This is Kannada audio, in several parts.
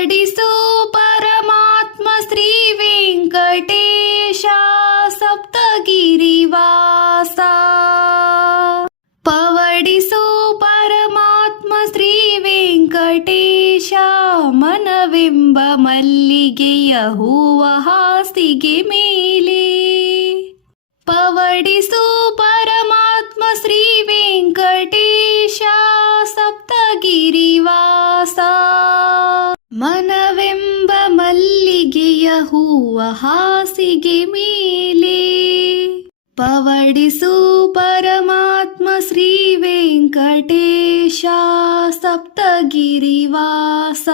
ಪವಡಿಸು ಪರಮಾತ್ಮ ಶ್ರೀ ವೆಂಕಟೇಶ ಸಪ್ತಗಿರಿವಾಸ. ಪವಡಿಸು ಪರಮಾತ್ಮ ಶ್ರೀ ವೆಂಕಟೇಶ ಮನವೆಂಬ ಮಲ್ಲಿಗೆಯ ಹೂವ ಹಾಸಿಗೆ ಮೇಲೆ. ಪವಡಿಸು ಪರಮಾತ್ಮ ಶ್ರೀ ವೆಂಕಟೇಶ ಸಪ್ತಗಿರಿವಾಸ. ಮನವೆಂಬ ಮಲ್ಲಿಗೆಯ ಹೂವ ಹಾಸಿಗೆ ಮೇಲೆ. ಪವಡಿಸು ಪರಮಾತ್ಮ ಶ್ರೀ ವೆಂಕಟೇಶ ಸಪ್ತಗಿರಿವಾಸ.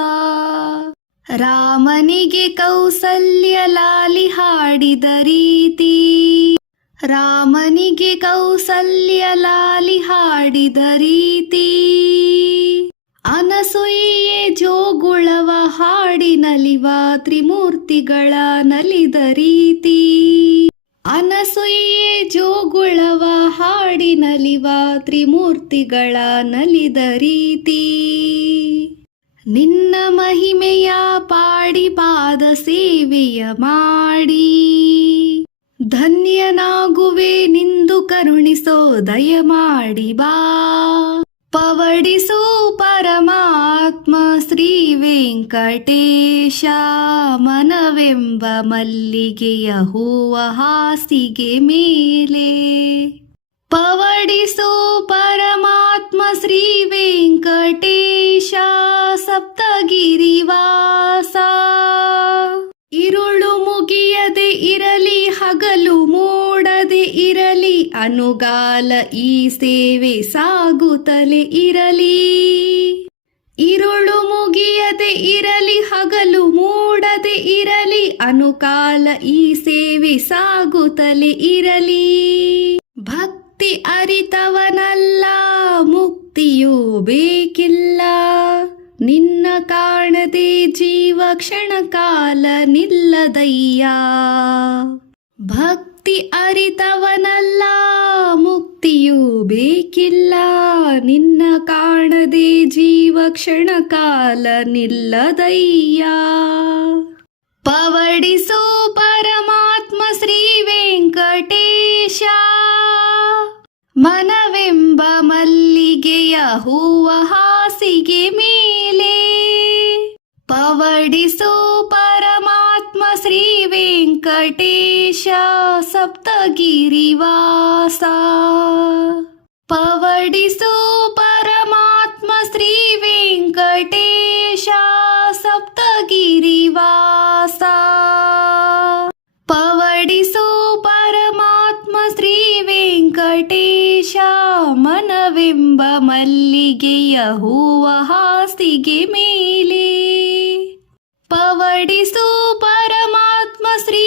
ರಾಮನಿಗೆ ಕೌಸಲ್ಯ ಲಾಲಿ ಹಾಡಿದ ರೀತಿ. ರಾಮನಿಗೆ ಕೌಸಲ್ಯ ಲಾಲಿ ಹಾಡಿದ ರೀತಿ. ಅನಸೂಯೆ ಜೋಗುಳವ ಹಾಡಿ ನಲಿವ ತ್ರಿಮೂರ್ತಿಗಳ ನಲಿದ ರೀತಿ. ಅನಸೂಯೆ ಜೋಗುಳವ ಹಾಡಿ ನಲಿವ ತ್ರಿಮೂರ್ತಿಗಳ ನಲಿದ ರೀತಿ. ನಿನ್ನ ಮಹಿಮೆಯ ಪಾಡಿ ಪಾದ ಸೇವೆಯ ಮಾಡಿ. ಧನ್ಯನಾಗುವೆ ನಿಂದು ಕರುಣಿಸೋ ದಯಮಾಡಿ ಬಾ. ಪವಡಿಸು ಪರಮಾತ್ಮ ಶ್ರೀ ವೆಂಕಟೇಶ ಮನವೆಂಬ ಮಲ್ಲಿಗೆಯ ಹೂವ ಹಾಸಿಗೆ ಮೇಲೆ. ಪವಡಿಸು ಪರಮಾತ್ಮ ಶ್ರೀ ವೆಂಕಟೇಶ ಸಪ್ತಗಿರಿವಾಸ. ಇರುಳು ಮುಗಿಯದೆ ಇರಲಿ ಹಗಲು ಮೂಡದೆ ಇರಲಿ ಅನುಗಾಲ ಈ ಸೇವೆ ಸಾಗುತ್ತಲೇ ಇರಲಿ. ಇರುಳು ಮುಗಿಯದೆ ಇರಲಿ ಹಗಲು ಮೂಡದೆ ಇರಲಿ ಅನುಕಾಲ ಈ ಸೇವೆ ಸಾಗುತ್ತಲೇ ಇರಲಿ. ಭಕ್ತಿ ಅರಿತವನಲ್ಲ ಮುಕ್ತಿಯೂ ಬೇಕಿಲ್ಲ. ನಿನ್ನ ಕಾಣದೆ ಜೀವ ಕ್ಷಣ ಕಾಲ ನಿಲ್ಲದಯ್ಯ. ಭಕ್ತಿ ಅರಿತವನಲ್ಲ ಮುಕ್ತಿಯೂ ಬೇಕಿಲ್ಲ. ನಿನ್ನ ಕಾಣದೆ ಜೀವ ಕ್ಷಣ ಕಾಲ ನಿಲ್ಲದಯ್ಯ. ಪವಡಿಸು ಪರಮಾತ್ಮ ಶ್ರೀ ವೆಂಕಟೇಶ ಮನವೆಂಬ ಮಲ್ಲಿಗೆಯ ಹೂವ ಹಾಸಿಗೆ ಮೇಲೆ. ಪವಡಿಸು ಪರಮಾತ್ಮ ಶ್ರೀ ವೆಂಕಟೇಶ ಸಪ್ತಗಿರಿವಾಸ. ಪವಡಿಸು ಪರಮಾತ್ಮ ಶ್ರೀ ವೆಂಕಟೇಶ ಸಪ್ತಗಿರಿವಾಸ. ಪವಡಿಸು ಪರಮಾತ್ಮ ಶ್ರೀ ವೆಂಕಟೇಶ ಮನವೆಂಬ ಮಲ್ಲಿಗೆಯ ಹೂವ ಹಾಸಿಗೆ ಮೇಲೆ. ಪವಡಿಸು ಪರಮಾತ್ಮ ಶ್ರೀ